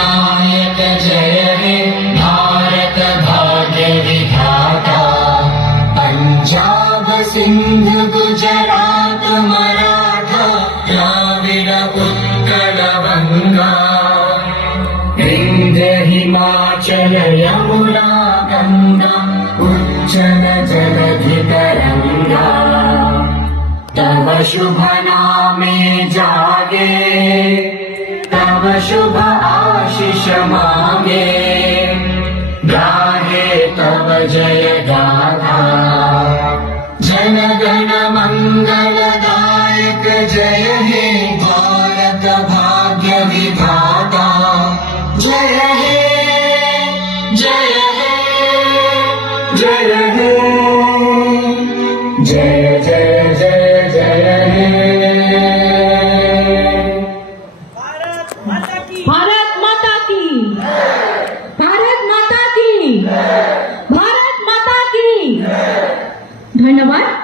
नायक जय हे भारत भाग्य विधाता। पंजाब सिंध गुजरात मराठा द्राविड़ उत्कल बंगा। विंध्य हिमाचल यमुना गंगा उज्जल जलधि तरंगा। तव शुभ नामे जागे तव शुभ आशीष मांगे। गाहे तव जय गाथा जन गण मंगलदायक जय हे भारत भाग्य विधाता। जय हे जय हे जय हे जय जय जय जय हे। भारत माता की भारत माता की भारत माता की भारत माता की। धन्यवाद।